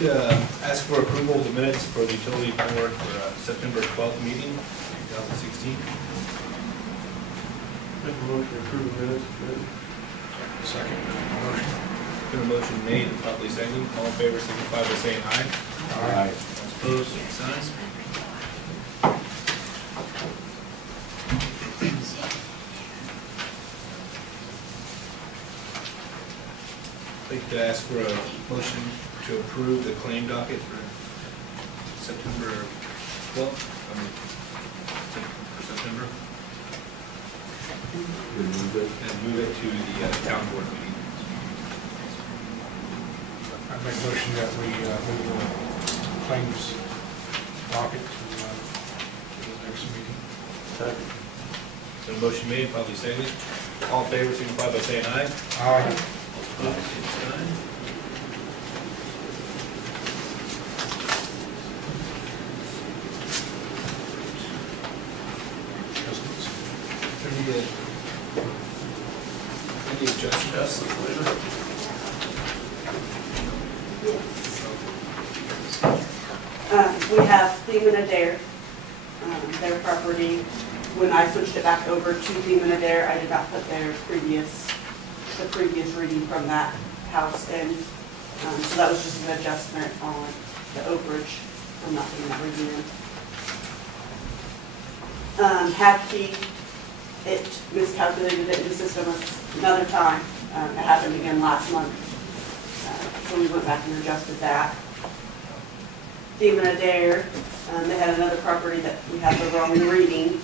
like to ask for approval of the minutes for the utility board for September 12th meeting, 2016. Make a motion to approve the minutes. Second motion. Been a motion made and properly seconded. All in favor, signify by saying aye. Aye. All opposed, same sign. I'd like to ask for a motion to approve the claim docket for September 12th, for September, and move it to the town board meeting. I make a motion that we move the claims docket to the next meeting. Second. So a motion made, probably seconded. All in favor, signify by saying aye. Aye. All opposed, same sign. Adjustments. Any adjustments later? We have Demon Adair, their property. When I switched it back over to Demon Adair, I did not put the previous reading from that house in. So that was just an adjustment on the overage from not being that reading in. Hadkey, it miscalculated it in the system another time. It happened again last month. So we went back and adjusted that. Demon Adair, they had another property that we had the wrong reading,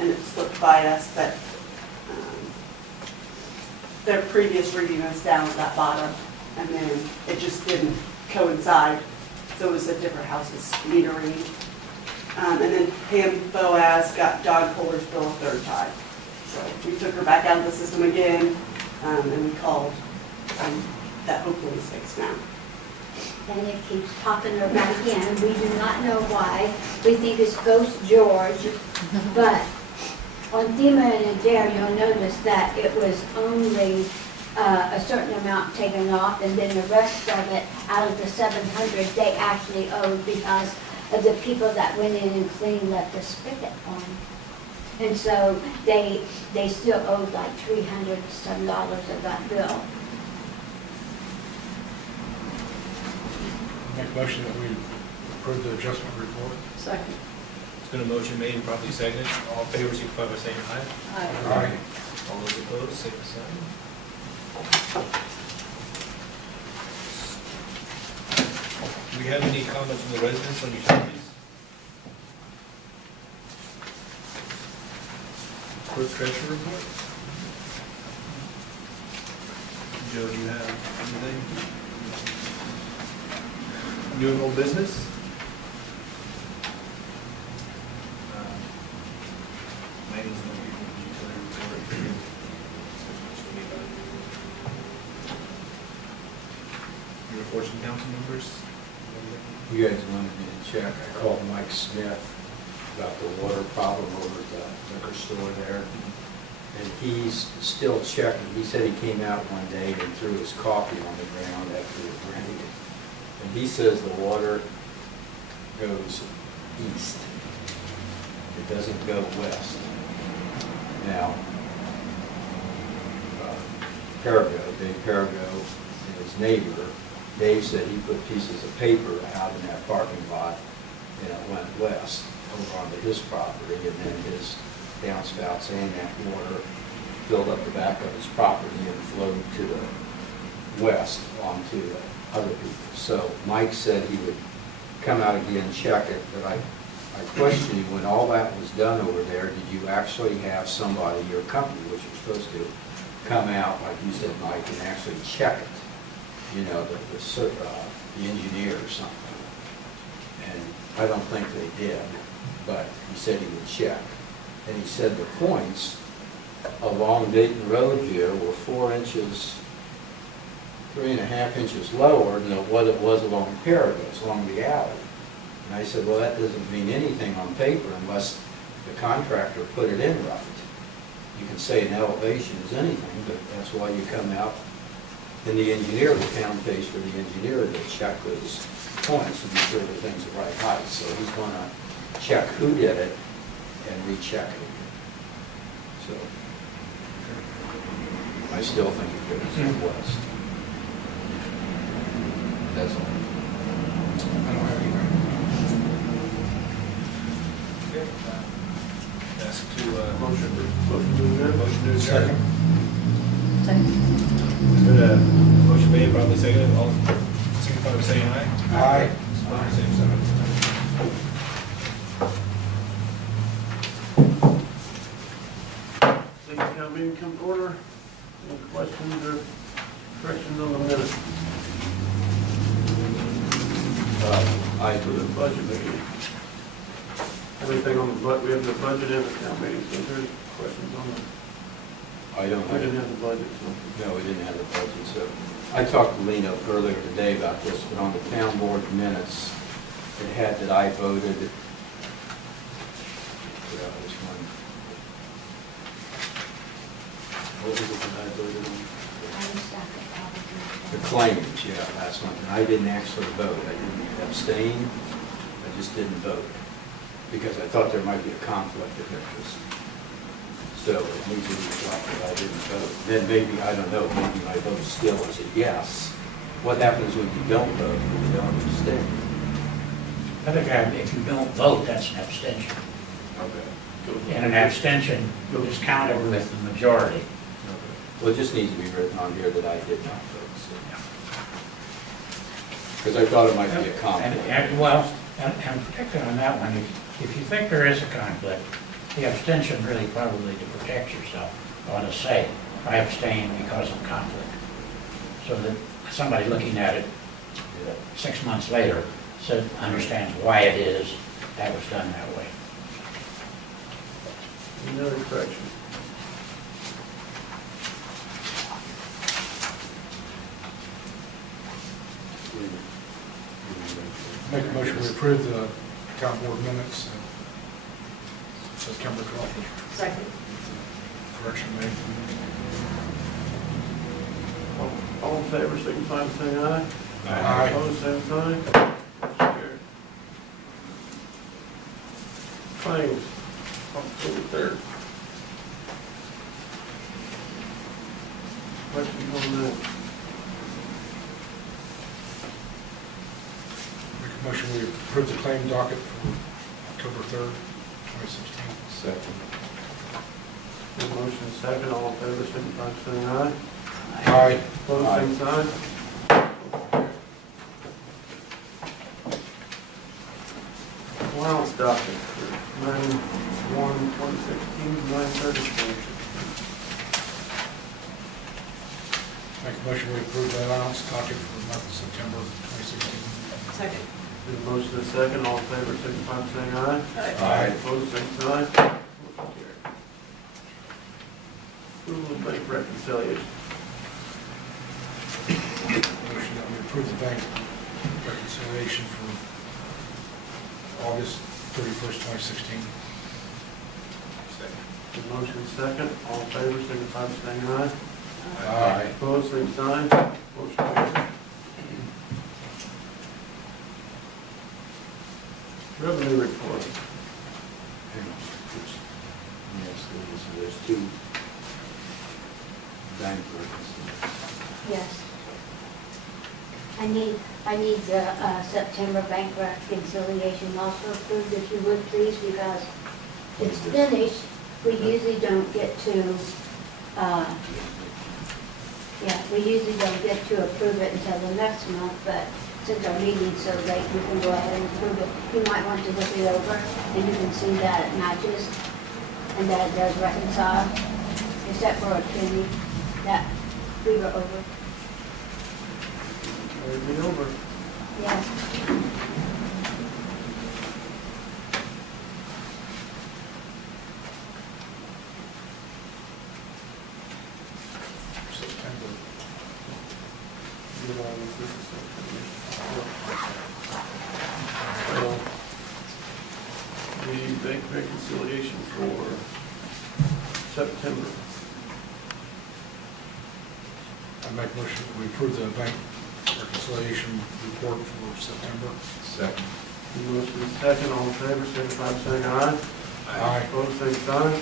and it slipped by us, but their previous reading was down at that bottom, and then it just didn't coincide, so it was a different house's meter reading. And then Pam Boaz got John Kohler's bill a third time, so we took her back out of the system again, and we called, that hopefully is fixed now. And it keeps popping her back in. We do not know why. We think it's Ghost George. But on Demon and Adair, you'll notice that it was only a certain amount taken off, and then the rest of it, out of the 700, they actually owed because of the people that went in and cleaned left the spigot on. And so they still owed like $300 some of that bill. Make a motion that we approve the adjustment report. Second. It's been a motion made and properly seconded. All in favor, signify by saying aye. Aye. All those opposed, same sign. Do we have any comments from the residents on utilities? Clerk treasurer report? Joe, do you have anything? New and old business? Megan's going to be from the utility report. Your reports from council members? You guys wanted me to check. I called Mike Smith about the water problem over at the liquor store there. And he's still checking. He said he came out one day and threw his coffee on the ground after it rained. And he says the water goes east. It doesn't go west. Now, Dave Perigo, and his neighbor, Dave said he put pieces of paper out in that parking lot and it went west over onto his property, and then his downspouts and that water filled up the back of his property and flowed to the west onto other people. So Mike said he would come out again and check it, but I questioned you, when all that was done over there, did you actually have somebody, your company, which you're supposed to, come out, like you said, Mike, and actually check it? You know, the engineer or something. And I don't think they did, but he said he would check. And he said the points along Dayton Road here were 4 inches, 3.5 inches lower than what it was along Perigo's, along the alley. And I said, well, that doesn't mean anything on paper unless the contractor put it in right. You can say an elevation is anything, but that's why you come out And the engineer, the town pays for the engineer to check those points to be sure everything's the right height. So he's gonna check who did it and recheck it. So I still think it goes west. That's all. I don't have anything. Okay. Ask to, Motion to adjourn. motion to adjourn. Second. Is there a motion made, probably seconded, all, signify by saying aye. Aye. Opposed, same sign. Dayton Town Meeting come to order. Any questions or corrections on the minutes for the budget meeting? Everything on the we have the budget and the town meeting, so is there any questions on the, I don't we didn't have, have the budget, so. no, we didn't have the budget, so. I talked to Lena earlier today about this, but on the town board minutes, it had that I voted, this one. What was it that I voted on? The claims, yeah, that's one. And I didn't actually vote. I didn't abstain. I just didn't vote because I thought there might be a conflict of interest. So it needs to be reflected I didn't vote. Then maybe, I don't know, maybe my vote still is a yes. What happens when you don't vote, when you don't abstain? I think if you don't vote, that's an abstention. Okay. And an abstention is counted with the majority. Well, it just needs to be written on here that I did not vote. Because I thought it might be a conflict. And particularly on that one, if you think there is a conflict, the abstention really probably to protect yourself ought to say, I abstain because of conflict. So that somebody looking at it 6 months later understands why it is that was done that way. Any other correction? Make a motion to approve the town board minutes of September 12th. Second. Correction made. All in favor, signify by saying aye. Aye. Opposed, same sign. Motion carried. Claims, October 3rd. Questions on that? Make a motion we approve the claim docket for October 3rd, 2016. Second. Good motion is second, all in favor, signify by saying aye. Aye. Opposed, same sign. Allowance docket for 9/1/2016, 9/30/2016. Make a motion we approve the allowance docket for the month of September 2016. Second. Good motion is second, all in favor, signify by saying aye. Aye. Opposed, same sign. Motion carried. Approval of bank reconciliation. Motion that we approve the bank reconciliation for August 31st, 2016. Second. Good motion is second, all in favor, signify by saying aye. Aye. Opposed, same sign. Motion carried. Revenue report. Hang on. Yes, there's two bank reconciliations. Yes. I need the September bank reconciliation also approved, if you would please, because it's finished. We usually don't get to, we usually don't get to approve it until the next month, but since our meeting's so late, we can go ahead and approve it. You might want to look it over, and you can see that it matches, and that it does reconcile, except for a penny that we were over. It'll be over. Yes. September. Get all of this is September. The bank reconciliation for September. I make a motion, we approve the bank reconciliation report for September. Second. Motion is second, all in favor, signify by saying aye. Aye. Opposed, same sign.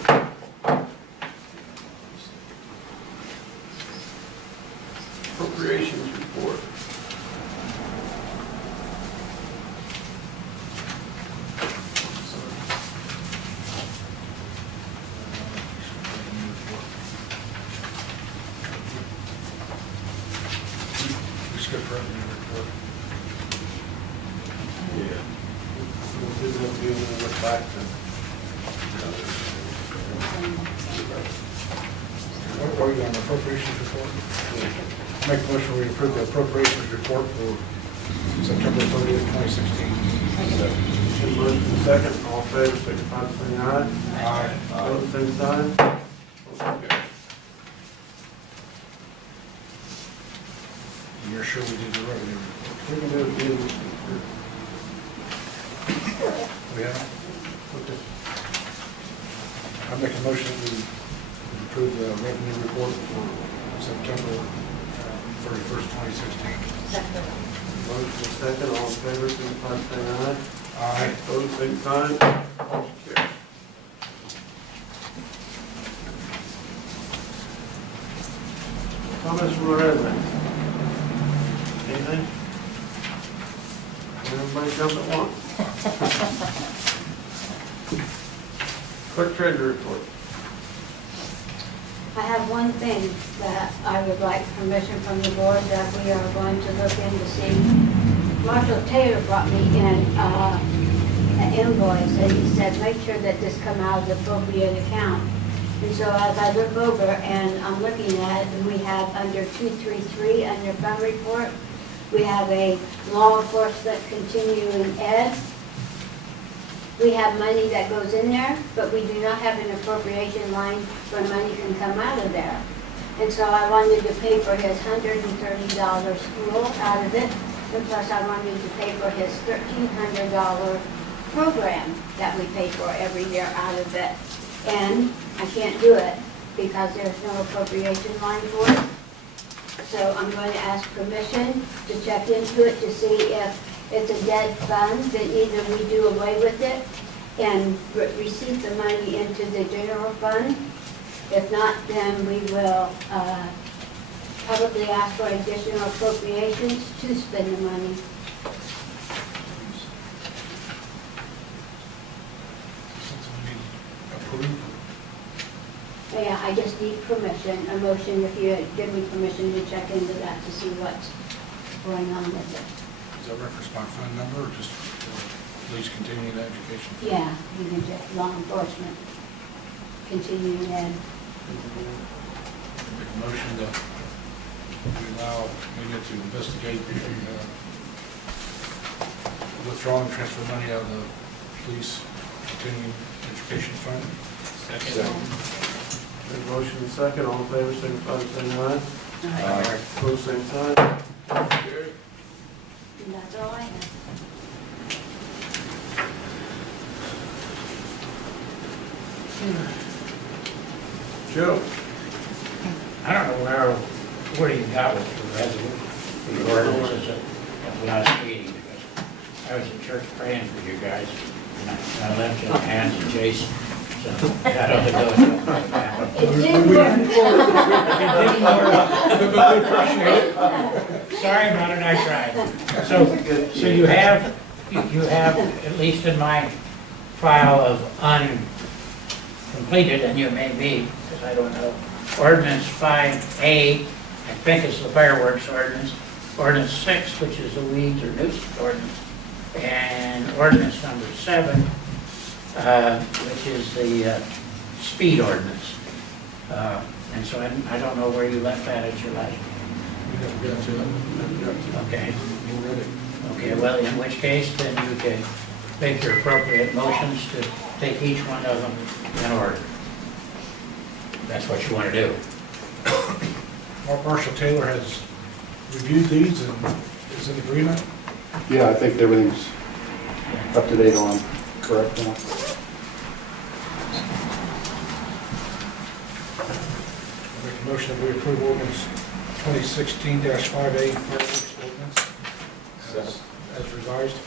Appropriations report. We skipped revenue report. Yeah. We'll do that again when we look back to. What are you on the appropriations report? Make a motion, we approve the appropriations report for September 30th, 2016. Motion is second, all in favor, signify by saying aye. Aye. Opposed, same sign. Motion carries. You're sure we did the revenue report? We can do it again. We have? Okay. I make a motion that we approve the revenue report for September 31st, 2016. Motion is second, all in favor, signify by saying aye. Aye. Opposed, same sign. Motion carries. Comments from the residents? Anything? Everybody jump at once. Clerk treasurer report. I have one thing that I would like permission from the board that we are going to look into see. Marshall Taylor brought me in an invoice and he said, make sure that this come out of the appropriate account. And so as I look over and I'm looking at it, and we have under 233 under fund report, we have a law enforcement continuing ed. We have money that goes in there, but we do not have an appropriation line where money can come out of there. And so I wanted to pay for his $130 school out of it, and plus I wanted to pay for his $1,300 program that we pay for every year out of it. And I can't do it because there's no appropriation line for it. So I'm going to ask permission to check into it to see if it's a dead fund, then either we do away with it and receive the money into the general fund. If not, then we will probably ask for additional appropriations to spend the money. Something we need approved. Yeah, I just need permission, a motion, if you give me permission to check into that to see what's going on with it. Is that referenced by fund number or just please continuing education? Yeah, you can check law enforcement, continuing ed. Make a motion that we allow Nina to investigate withdrawing transfer money out of the police continuing education fund. Second. There's a motion and second, all in favor, signify by saying aye. Aye. Opposed, same sign. Motion carries. And that's all I have. Joe? I don't know where you got with the resolution, the ordinances at the last meeting, because I was at church praying for you guys, and I left you in the hands of Jason, so that ought to go into my family. It did work. Sorry about it, I tried. So you have, at least in my file of uncompleted, and you may be, because I don't know, ordinance 5A, I think it's the fireworks ordinance, ordinance 6, which is the weeds or nuisance ordinance, and ordinance number 7, which is the speed ordinance. And so I don't know where you left that at your last. We never got to it. Okay. You read it. Okay, well, in which case, then you can make your appropriate motions to take each one of them in order. That's what you want to do. Marshall Taylor has reviewed these and is in agreement. Yeah, I think everything's up to date on correct now. I make a motion that we approve ordinance 2016-5A fireworks ordinance as revised.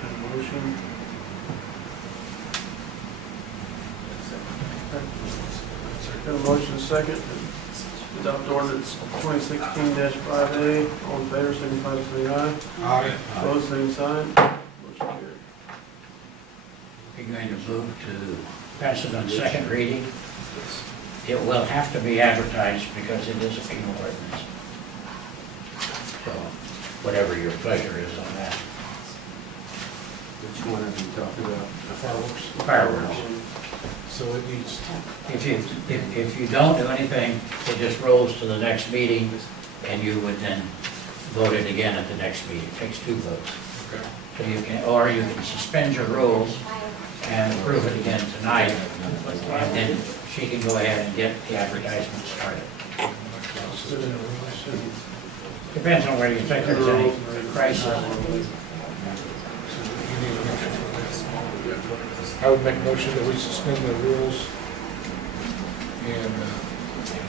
And motion. Got a motion second to adopt ordinance 2016-5A. All in favor, signify by saying aye. Aye. Opposed, same sign. Motion carried. We're going to move to pass it on second reading. It will have to be advertised because it is a penal ordinance. So, whatever your pleasure is on that. Which one are you talking about? Fireworks. Fireworks. So it needs, If you don't do anything, it just rolls to the next meeting, and you would then vote it again at the next meeting. It takes 2 votes. okay. So you can, or you can suspend your rules and approve it again tonight, and then she can go ahead and get the advertisement started. Depends on where you think there's any crisis. So you need a motion for this. I would make a motion that we suspend the rules and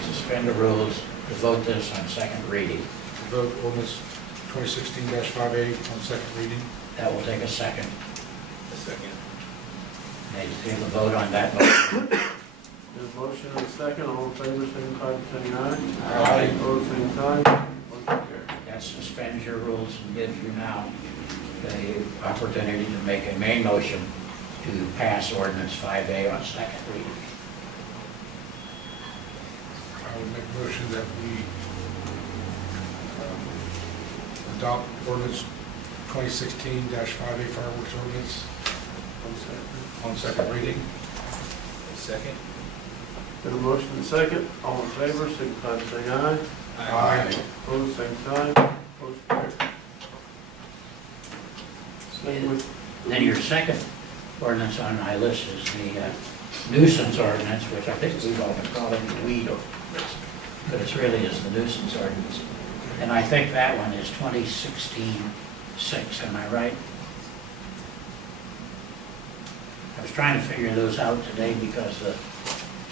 Suspend the rules to vote this on second reading. vote ordinance 2016-5A on second reading. That will take a second. A second. And you have a vote on that motion. There's a motion and a second. All in favor, signify by saying aye. Aye. Opposed, same sign. Motion carried. That suspends your rules and gives you now the opportunity to make a main motion to pass ordinance 5A on second reading. I would make a motion that we adopt ordinance 2016-5A fireworks ordinance on second reading. A second. Got a motion and a second. All in favor, signify by saying aye. Aye. Opposed, same sign. Motion carried. Same with. Then your second ordinance on my list is the nuisance ordinance, which I think we've all been calling the weed ordinance, but it really is the nuisance ordinance. And I think that one is 2016-6, am I right? I was trying to figure those out today because the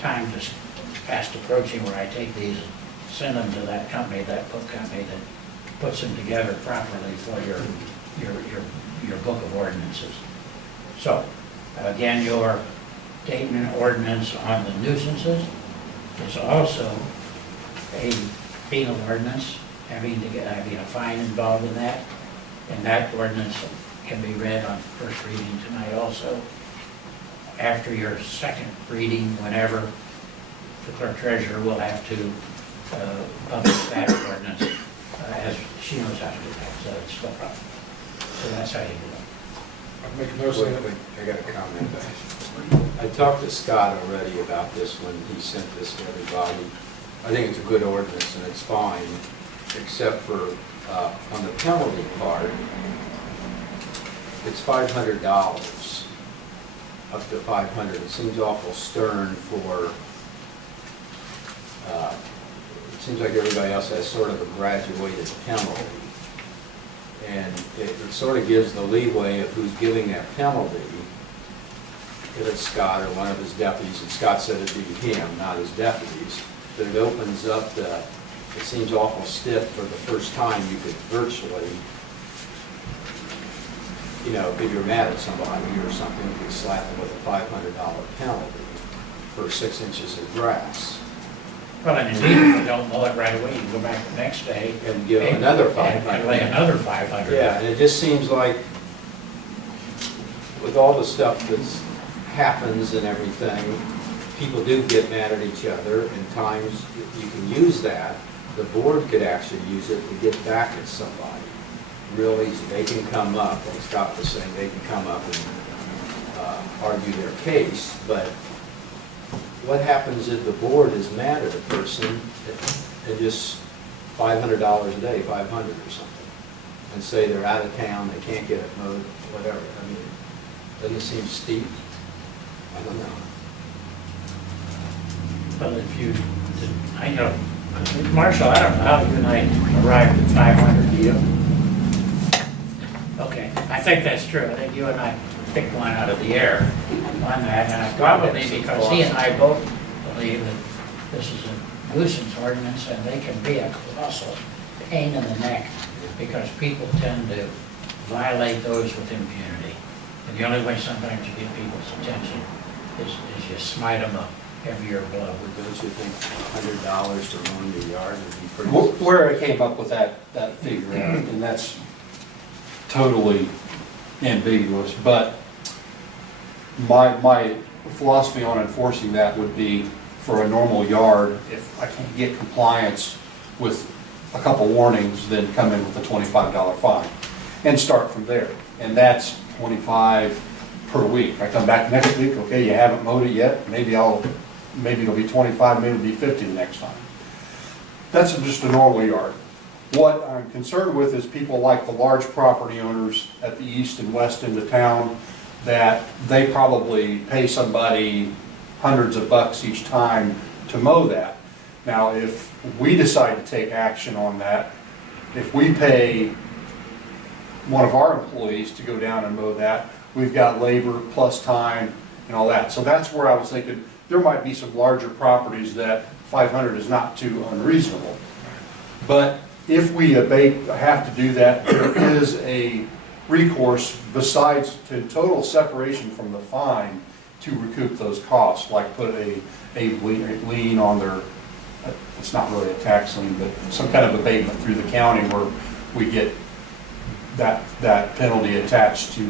time is fast approaching where I take these and send them to that company, that book company that puts them together properly for your book of ordinances. So, again, your Dayton ordinance on the nuisances is also a penal ordinance, having a fine involved in that. And that ordinance can be read on first reading tonight also. After your second reading, whenever the clerk treasurer will have to publish that ordinance as she knows how to do that, so it's no problem. So that's how you do it. I'd make a motion that I got a comment. I talked to Scott already about this when he sent this to everybody. I think it's a good ordinance and it's fine, except for on the penalty part, it's $500, up to $500. It seems awful stern for, it seems like everybody else has sort of a graduated penalty. And it sort of gives the leeway of who's giving that penalty, if it's Scott or one of his deputies, and Scott said it'd be him, not his deputies, but it opens up the, it seems awful stiff for the first time you could virtually, you know, if you're mad at somebody or something, you could slap them with a $500 penalty for 6 inches of grass. Well, and indeed, if you don't mow it right away, you go back the next day. And give them another And lay $500. another 500. Yeah, and it just seems like with all the stuff that's happens and everything, people do get mad at each other, and times you can use that. The board could actually use it to get back at somebody real easy. They can come up, like Scott was saying, they can come up and argue their case, but what happens if the board is mad at a person and just $500 a day, 500 or something, and say they're out of town, they can't get it mowed, whatever? I mean, doesn't it seem steep? I don't know. Well, if you, I know, Marshall, I don't know how you and I arrived at 500, do you? Okay, I think that's true. I think you and I picked one out of the air on that, and probably because he and I both believe that this is a nuisance ordinance, and they can be a colossal pain in the neck, because people tend to violate those with impunity. And the only way sometimes you get people's attention is you smite them a heavier blow. Don't you think $100 to mowing your yard would be pretty? Where I came up with that figure, and that's totally ambiguous, but my philosophy on enforcing that would be for a normal yard, if I can't get compliance with a couple warnings, then come in with a $25 fine and start from there. And that's 25 per week. I come back next week, okay, you haven't mowed it yet, maybe it'll be 25, maybe it'll be 50 the next time. That's just a normal yard. What I'm concerned with is people like the large property owners at the east and west end of town, that they probably pay somebody hundreds of bucks each time to mow that. Now, if we decide to take action on that, if we pay one of our employees to go down and mow that, we've got labor plus time and all that. So that's where I was thinking, there might be some larger properties that 500 is not too unreasonable. But if we have to do that, there is a recourse besides to total separation from the fine to recoup those costs, like put a lien on their, it's not really a tax lien, but some kind of abatement through the county where we get that penalty attached to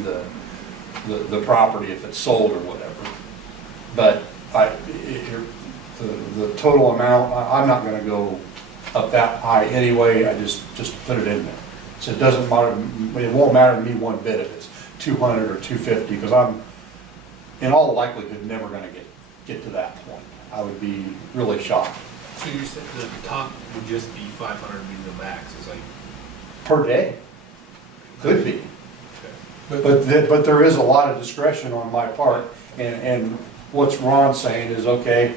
the property if it's sold or whatever. But the total amount, I'm not gonna go up that high anyway, I just put it in there. So it doesn't matter, it won't matter to me one bit if it's 200 or 250, because I'm, in all likelihood, never gonna get to that point. I would be really shocked. So you said the top would just be 500 be the max, it's like, Per day, could be. okay. But there is a lot of discretion on my part, and what's Ron saying is, okay,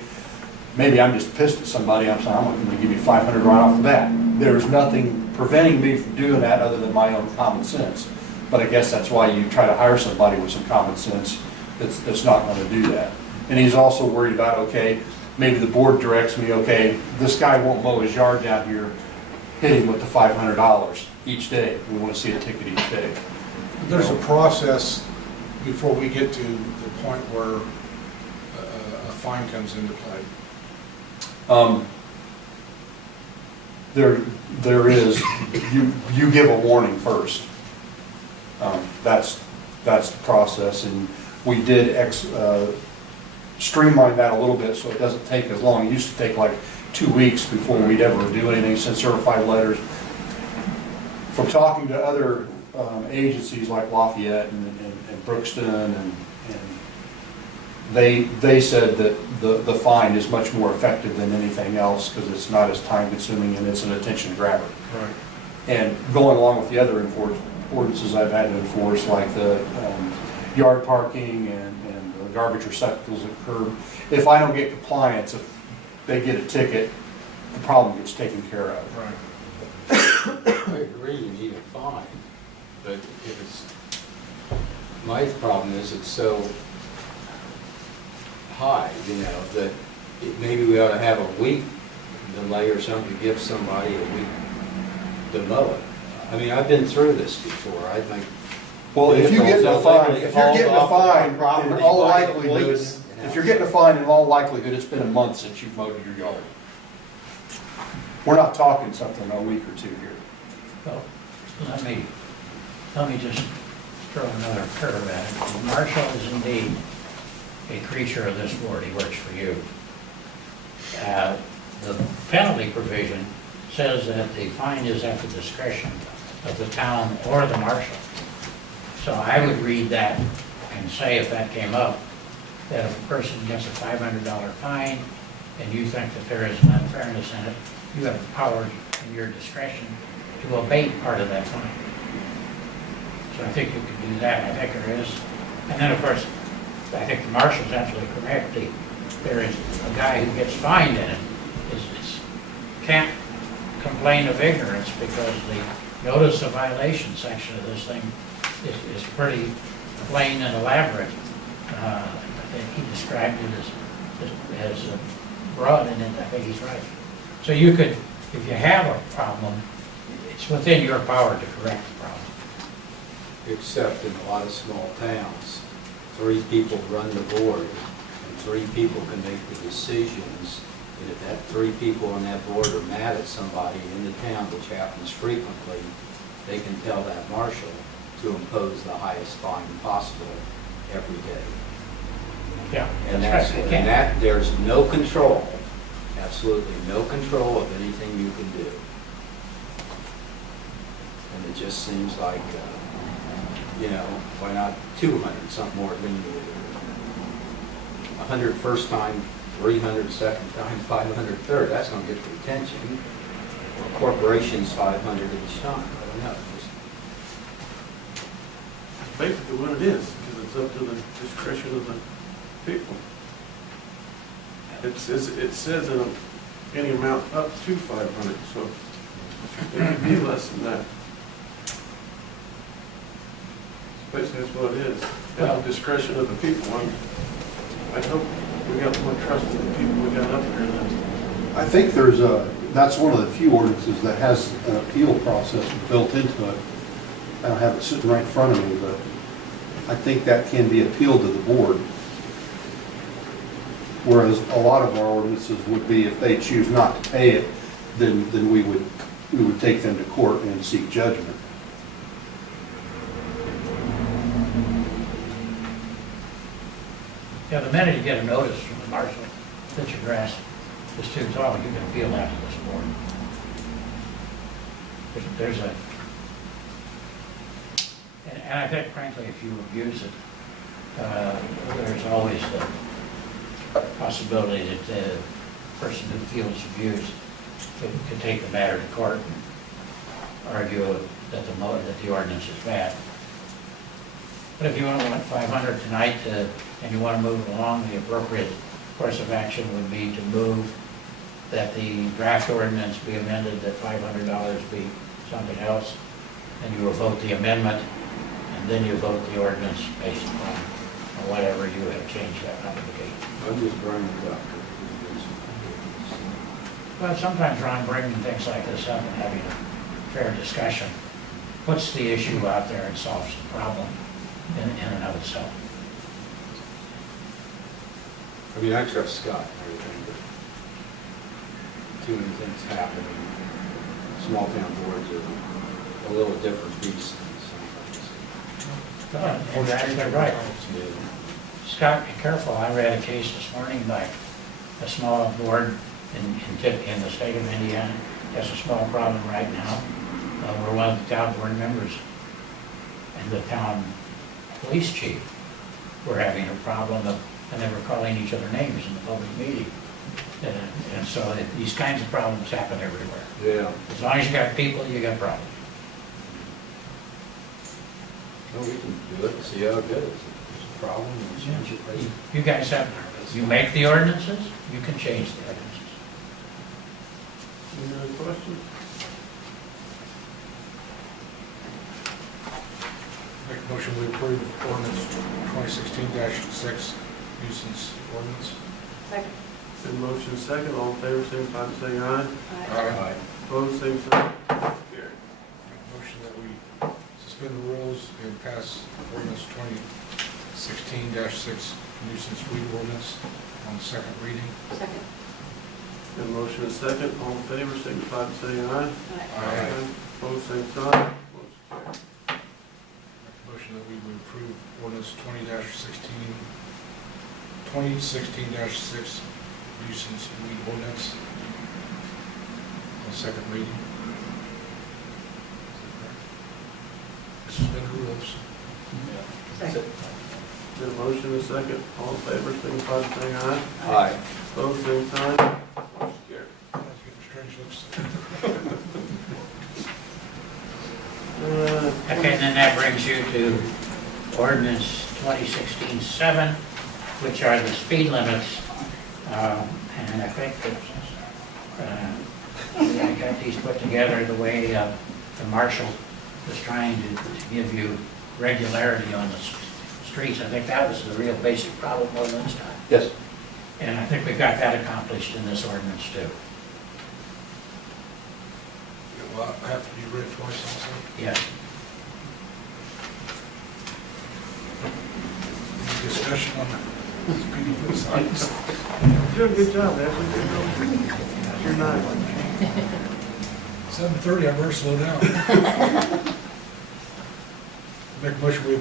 maybe I'm just pissed at somebody, I'm saying, I'm not gonna give you 500 right off the bat. There's nothing preventing me from doing that other than my own common sense. But I guess that's why you try to hire somebody with some common sense that's not gonna do that. And he's also worried about, okay, maybe the board directs me, okay, this guy won't mow his yard down here, hit him with the $500 each day. We wanna see a ticket each day. There's a process before we get to the point where a fine comes into play. There is, you give a warning first. That's the process, and we did streamline that a little bit so it doesn't take as long. It used to take like 2 weeks before we'd ever do anything, send certified letters. From talking to other agencies like Lafayette and Brookston, and they said that the fine is much more effective than anything else because it's not as time consuming and it's an attention grabber. Right. And going along with the other ordinances I've had to enforce, like the yard parking and the garbage receptacles at curb, if I don't get compliance, if they get a ticket, the problem gets taken care of. Right. I agree, you need a fine, but if it's, my problem is it's so high, you know, that maybe we ought to have a week delay or something to give somebody a week to mow it. I mean, I've been through this before, I think. Well, if you get a fine, if you're getting a fine, in Property all by the likelihood, police, you know. if you're getting a fine, in all likelihood, it's been a month since you've mowed your yard. We're not talking something a week or two here. Well, let me just throw another curve at it. Marshall is indeed a creature of this board, he works for you. The penalty provision says that the fine is at the discretion of the town or the marshal. So I would read that and say, if that came up, that if a person gets a $500 fine and you think that there is an unfairness in it, you have the power in your discretion to abate part of that fine. So I think you could do that, I think there is. And then, of course, I think the marshal's absolutely correct. There is a guy who gets fined in it, can't complain of ignorance because the notice of violation section of this thing is pretty plain and elaborate. I think he described it as broad, and I think he's right. So you could, if you have a problem, it's within your power to correct the problem. Except in a lot of small towns, 3 people run the board, and 3 people can make the decisions. And if that 3 people on that board are mad at somebody in the town, which happens frequently, they can tell that marshal to impose the highest fine possible every day. Yeah, And that's right. They can. there's no control, absolutely no control of anything you can do. And it just seems like, why not 200, something more lenient? 100 first time, 300 second time, 500 third, that's gonna get the attention. Or corporations, 500 each time, I don't know. Basically what it is, because it's up to the discretion of the people. It says in any amount up to 500, so it could be less than that. Basically, that's what it is. At the discretion of the people. I hope we got more trust in the people we got up here then. I think that's one of the few ordinances that has an appeal process built into it. I don't have it sitting right in front of me, but I think that can be appealed to the board. Whereas a lot of our ordinances would be, if they choose not to pay it, then we would take them to court and seek judgment. Yeah, the minute you get a notice from the marshal that your grass is too tall, you can appeal that to this board. There's a, and I think frankly, if you abuse it, there's always the possibility that the person who feels abused could take the matter to court and argue that the ordinance is bad. But if you want 500 tonight, and you want to move along, the appropriate course of action would be to move that the draft ordinance be amended, that $500 be something else, and you will vote the amendment, and then you vote the ordinance based upon whatever you have changed that out of the gate. I'm just bringing it up. Well, sometimes, Ron, bringing things like this up and having a fair discussion puts the issue out there and solves the problem in and of itself. I mean, I trust Scott and everything, but too many things happen. Small town boards are a little different beast than some others. And you're actually right. Scott, be careful. I read a case this morning by a small board in the state of Indiana. Has a small problem right now. Where one of the town board members and the town police chief were having a problem and they were calling each other names in the public meeting. And so these kinds of problems happen everywhere. Yeah. As long as you got people, you got problems. No, we can do it and see how it goes. If there's a problem, we'll change it later. You guys have, you make the ordinances, you can change the ordinances. Any other questions? Make a motion we approve ordinance 2016-6 nuisance ordinance. Second. Been motion second, all in favor, signify by saying aye. Aye. Opposed, same sign. Carried. Make a motion that we suspend the rules and pass ordinance 2016-6 nuisance weed ordinance on second reading. Second. Been motion second, all in favor, signify by saying aye. Aye. Opposed, same sign. Motion carried. Make a motion that we would approve ordinance 2016-6 nuisance weed ordinance on second reading. Suspend the rules. Second. Been motion second, all in favor, signify by saying aye. Aye. Opposed, same sign. Motion carried. That's getting strange looks. Okay, and then that brings you to ordinance 2016-7, which are the speed limits. And I think that I got these put together the way the marshal was trying to give you regularity on streets. I think that was the real basic problem ordinance time. Yes. And I think we got that accomplished in this ordinance too. Well, I have to be read twice also. Yes. Any discussion on the speed limit signs? You're doing a good job, Ashley. You're not. 7:30, I better slow down. Make a motion, we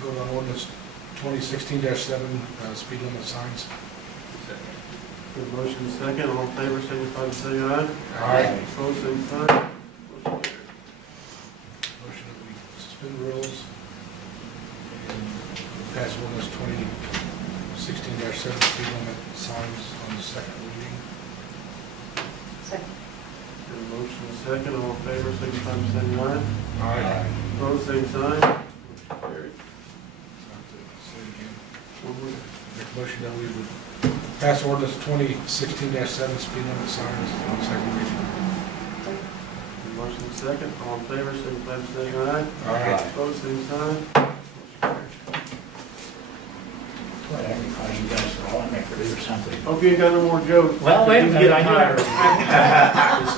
vote on ordinance 2016-7, speed limit signs. Second. Good motion second, all in favor, signify by saying aye. Aye. Opposed, same sign. Motion carries. Motion that we suspend the rules and pass ordinance 2016-7, speed limit signs on the second reading. Second. Good motion second, all in favor, signify by saying aye. Aye. Opposed, same sign. Motion carries. Say it again. One more. Make a motion that we would pass ordinance 2016-7, speed limit signs on the second reading. Good motion second, all in favor, signify by saying aye. Aye. Opposed, same sign. Whatever, call you guys for lawmakers or something. Hope you ain't got no more jokes. Well, wait a He's minute, getting I do. tired.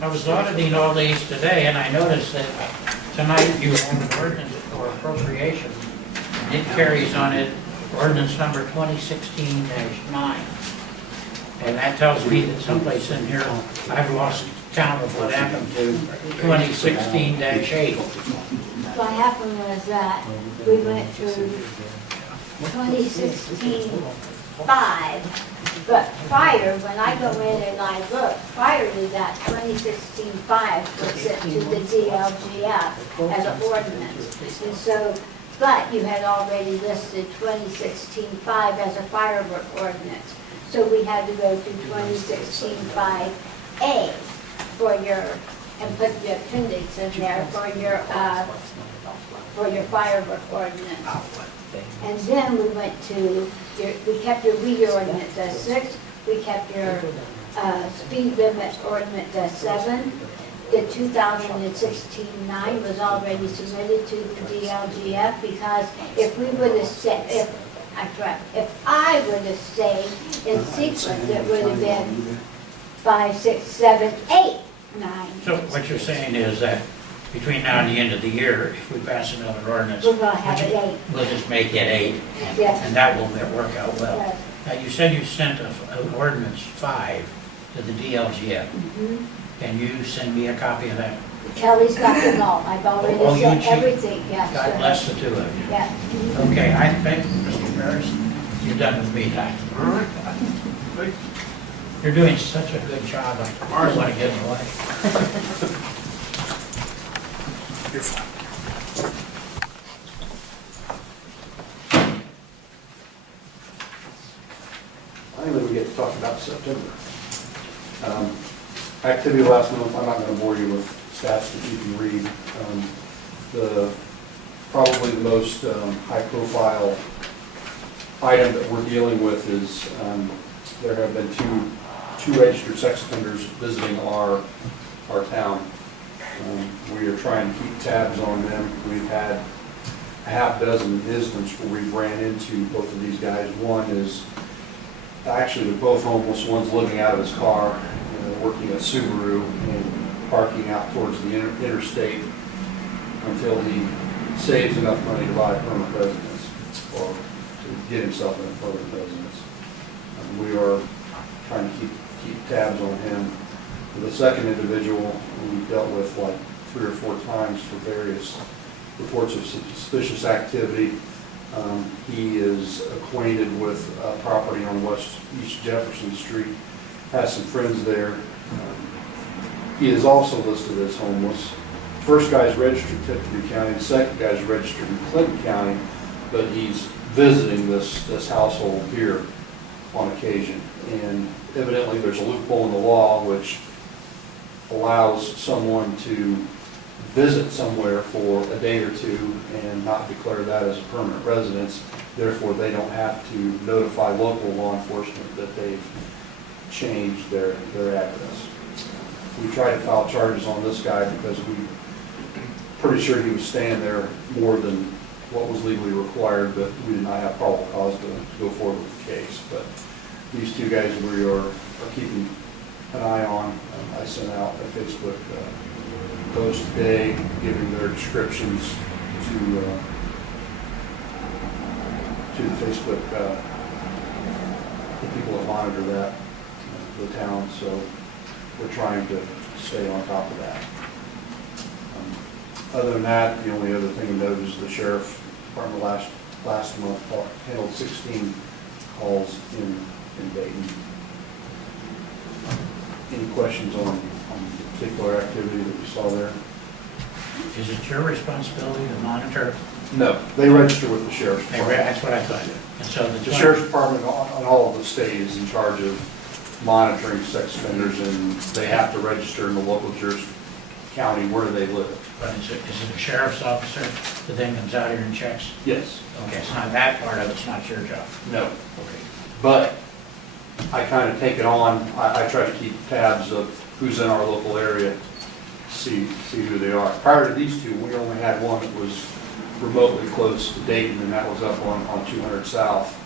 I was auditing all these today, and I noticed that tonight you have an ordinance for appropriation. It carries on it ordinance number 2016-9. And that tells me that someplace in here, I've lost count of what happened to 2016-8. What happened was that we went through 2016-5, but prior, when I go in and I look, prior to that, 2016-5 was sent to the DLGF as an ordinance. And so, but you had already listed 2016-5 as a firework ordinance. So we had to go to 2016-5A for your, and put the appendix in there for your firework ordinance. And then we went to, we kept your weed ordinance at 6, we kept your speed limit ordinance at 7. The 2016-9 was already submitted to the DLGF because if we would have said, if I would have stayed in sequence, it would have been 5, 6, 7, 8, 9. So what you're saying is that between now and the end of the year, if we pass another ordinance, We're gonna have it 8. we'll just make it 8, Yes. and that will work out well. Yes. Now, you said you sent an ordinance 5 to the DLGF. Mhm. Can you send me a copy of that? Kelly's got them all, I've already Oh, you sent cheat. everything, yes. God bless the two of you. Yeah. Okay, I think, Mr. Ferris, you're done with me tonight. All right. Thanks. You're doing such a good job, I don't want to get in the way. You're fine. I think that we get to talk about September. Activity last month, I'm not going to bore you with stats that you can read. Probably the most high-profile item that we're dealing with is there have been two registered sex offenders visiting our town. We are trying to keep tabs on them. We've had a half dozen instances where we've ran into both of these guys. One is actually they're both homeless. One's living out of his car, working at Subaru and parking out towards the interstate until he saves enough money to buy a permanent residence or to get himself in a permanent residence. We are trying to keep tabs on him. The second individual we've dealt with like 3 or 4 times for various reports of suspicious activity. He is acquainted with a property on East Jefferson Street, has some friends there. He is also listed as homeless. First guy's registered in Tippecanoe County, the second guy's registered in Clinton County, but he's visiting this household here on occasion. And evidently there's a loophole in the law which allows someone to visit somewhere for a day or two and not declare that as a permanent residence. Therefore, they don't have to notify local law enforcement that they've changed their address. We tried to file charges on this guy because we're pretty sure he was staying there more than what was legally required, but we did not have probable cause to go forward with the case. But these two guys we are keeping an eye on. I sent out a Facebook post today giving their descriptions to the Facebook, the people that monitor that, the town, so we're trying to stay on top of that. Other than that, the only other thing to note is the sheriff department last month handled 16 calls in Dayton. Any questions on the particular activity that we saw there? Is it your responsibility to monitor? No, they register with the sheriff's department. That's what I thought. And so The sheriff's department on all of the state is in charge of monitoring sex offenders, and they have to register in the local county where they live. But is it a sheriff's officer that then comes out here and checks? Yes. Okay, it's not that part of it's not your job. No. Okay. But I kind of take it on, I try to keep tabs of who's in our local area, see who they are. Prior to these two, we only had one that was remotely close to Dayton, and that was up on 200 South,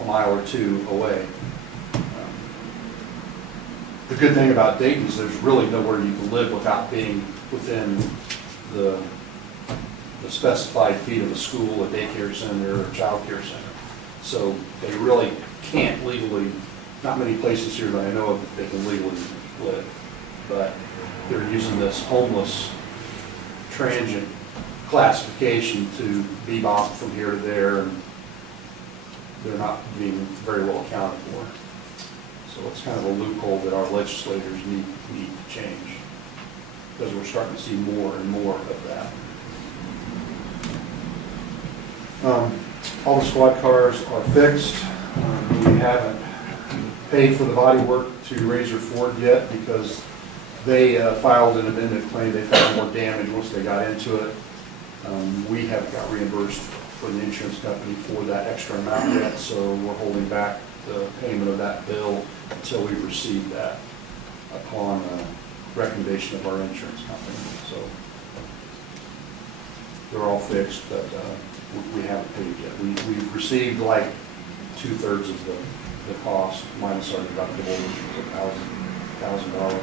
a mile or two away. The good thing about Dayton is there's really nowhere you can live without being within the specified feet of a school, a daycare center, or a child care center. So they really can't legally, not many places here that I know of that they can legally live. But they're using this homeless transient classification to bebop from here to there, and they're not being very well accounted for. So it's kind of a loophole that our legislators need to change, because we're starting to see more and more of that. All the squad cars are fixed. We haven't paid for the body work to Razor Ford yet because they filed an amendment claim. They found more damage once they got into it. We haven't got reimbursed from the insurance company for that extra amount yet, so we're holding back the payment of that bill until we receive that upon recommendation of our insurance company. So they're all fixed, but we haven't paid yet. We've received like 2/3 of the cost minus our deductible, which was $1,000.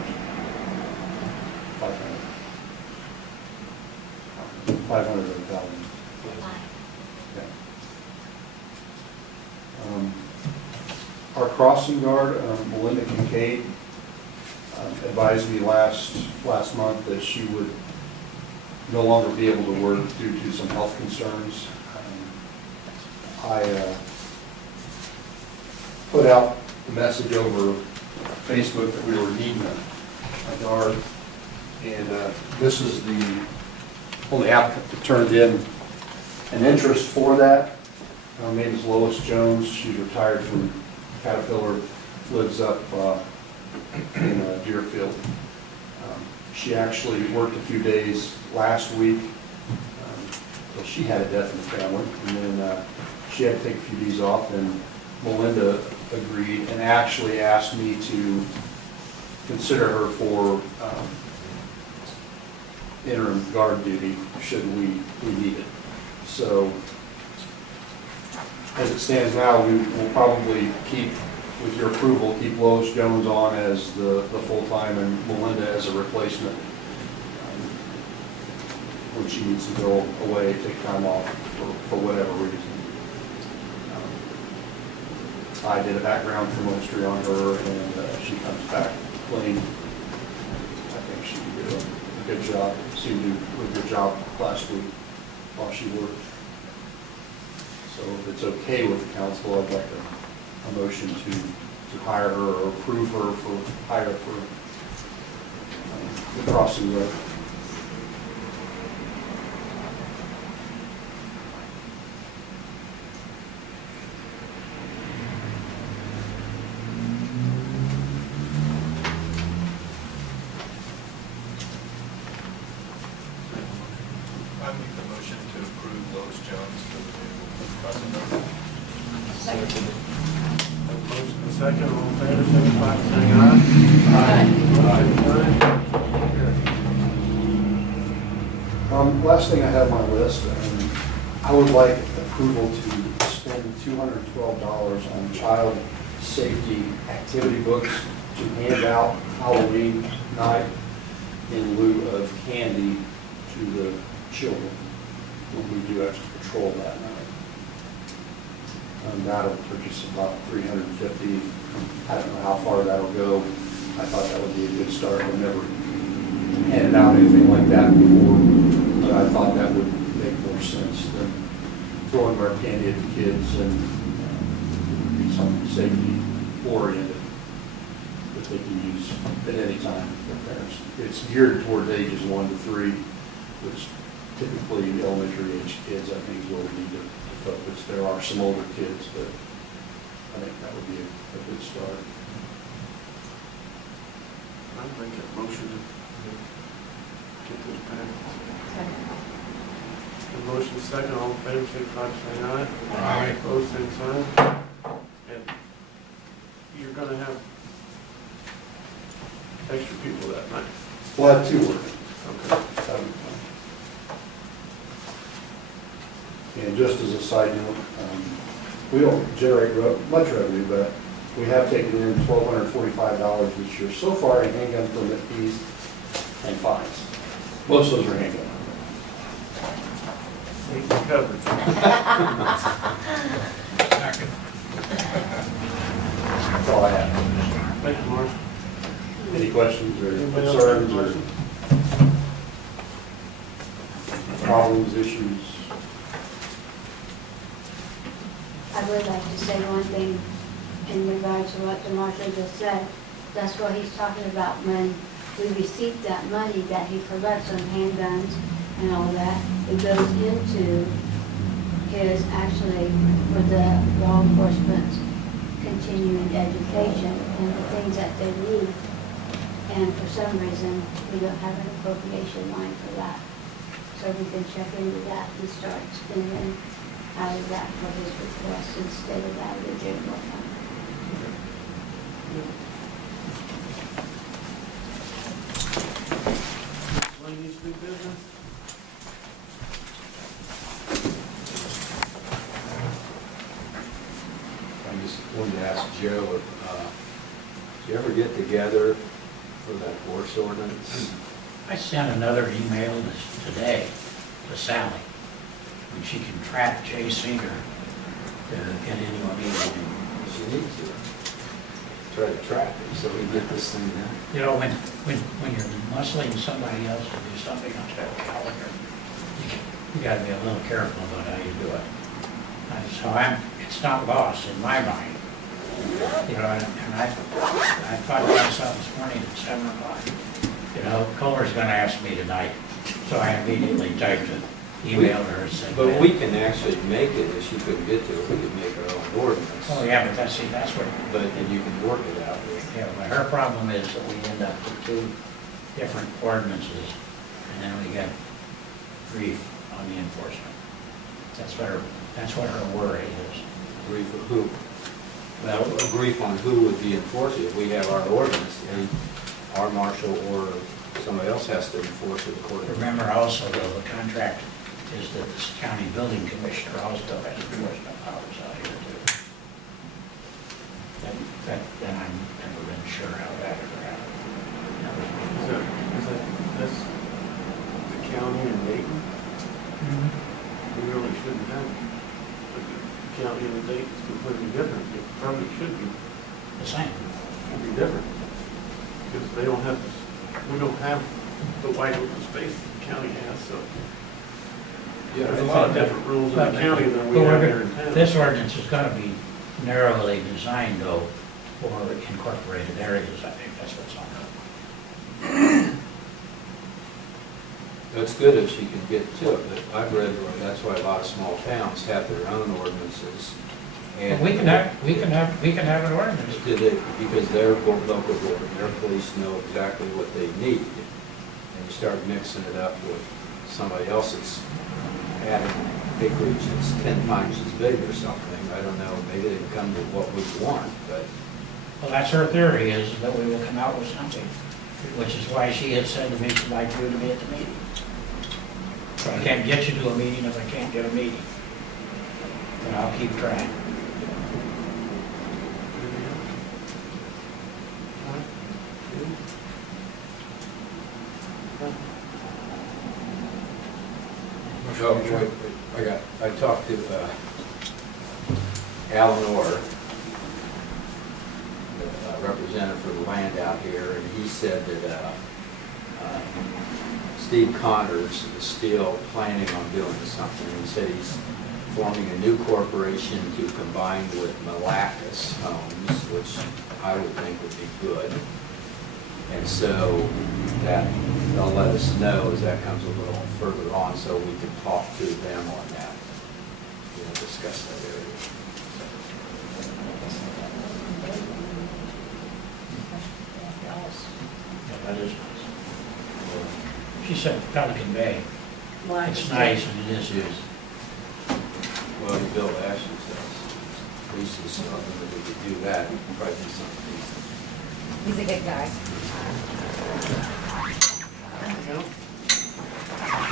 500 of 1,000. Yeah. Our crossing guard, Melinda Kincaid, advised me last month that she would no longer be able to work due to some health concerns. I put out the message over Facebook that we were needing a guard, and this is the only applicant that turned in an interest for that. Her name is Lois Jones. She's retired from Caterpillar, lives up in Deerfield. She actually worked a few days last week. So she had a death in the family, and then she had to take a few days off, and Melinda agreed and actually asked me to consider her for interim guard duty should we need it. So as it stands now, we will probably keep, with your approval, keep Lois Jones on as the full-time and Melinda as a replacement when she needs to go away, take time off for whatever reason. I did a background criminal history on her, and she comes back clean. I think she did a good job. Seemed to do a good job last week while she worked. So if it's okay with the council, I'd like a motion to hire her or approve her for hire for the crossing road. I make the motion to approve Lois Jones for the new crossing guard. Second. Motion and second, all in favor, signify by saying aye. Aye. Last thing I have on my list, I would like approval to spend $212 on child safety activity books to hand out Halloween night in lieu of candy to the children when we do extra patrol that night. That'll purchase about $350. I don't know how far that'll go. I thought that would be a good start. I've never handed out anything like that before, but I thought that would make more sense than throwing our candy at the kids, and be something safety oriented that they can use at any time with their parents. It's geared toward ages 1 to 3, which typically elementary age kids, I think, is where we need to focus. There are some older kids, but I think that would be a good start. I'd make that motion to get this passed. The motion second, all in favor, signify by saying aye. Aye. Opposed, same sign. And you're gonna have extra people that night. We'll have 2 working. Okay. That'll be fun. And just as a side note, we don't generate much revenue, but we have taken in $1,245 this year so far in handgun permit fees and fines. Most of those are handgun. We covered. That's all I have. Thank you, Mark. Any questions or Anybody else have a concerns or question? problems, issues? I would like to say one thing in regards to what the marshal just said. That's what he's talking about when we receive that money that he collects on handguns and all that. It goes into his, actually, for the law enforcement continuing education and the things that they need. And for some reason, we don't have an appropriation line for that. So we can check into that and start spending out of that for his request instead of out of the general fund. Ladies, new business? I just wanted to ask Joe, did you ever get together for that horse ordinance? I sent another email today to Sally, when she can track Jay Seeger to get into a meeting. She needs to try to track it so we get this thing done. You know, when you're muscling somebody else to do something on their calendar, you gotta be a little careful about how you do it. And so it's not lost in my mind. You know, and I thought to myself this morning at 7 o'clock, you know, Culver's gonna ask me tonight, so I immediately typed an email to her and said. But we can actually make it, if she couldn't get to it, we could make our own ordinance. Oh, yeah, but that's what. But then you can work it out. Yeah, but her problem is that we end up with 2 different ordinances, and then we get grief on the enforcement. That's what her worry is. Grief of who? Well, a grief on who would be enforcing it. We have our ordinance, and our marshal or somebody else has to enforce it according to. Remember also, though, the contract is that the county building commissioner also has enforcement powers out here too. Then I've never been sure how that ever happened. That's the county in Dayton? We really shouldn't have it. But the county in Dayton is completely different. It probably should be, The same. different. Because they don't have, we don't have the wide open space that the county has, so. Yeah, There's a lot of different rules in the county than we But have here in town. this ordinance is gonna be narrowly designed though for incorporated areas. I think that's what's on it. That's good if she can get to it, but I've read where that's why a lot of small towns have their own ordinances. And We can have an ordinance. Because their local board, their police know exactly what they need. And you start mixing it up with somebody else's adding acreage that's 10 times as big or something. I don't know, maybe they can come to what we want, but Well, that's her theory, is that we will come out with something, which is why she had said to me she'd like you to be at the meeting. I can't get you to a meeting if I can't get a meeting. And I'll keep trying. So, I talked to Alan Orr, the representative for the land out here, and he said that Steve Connors is still planning on doing something. He said he's forming a new corporation to combine with Malacus Homes, which I would think would be good. And so that, they'll let us know as that comes a little further on, so we can talk to them on that, discuss that area. Yeah, that is nice. She said Pelican Bay. It's nice and it is used. Well, Bill Ashley says, leases, so if we could do that, we could probably do something decent. He's a good guy.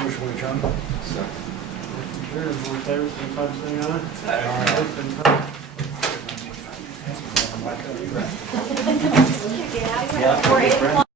Motion we adjourn. So, Sure, all in favor, signify by saying aye. Aye. Opposed, same sign. Get out of here before 8 o'clock.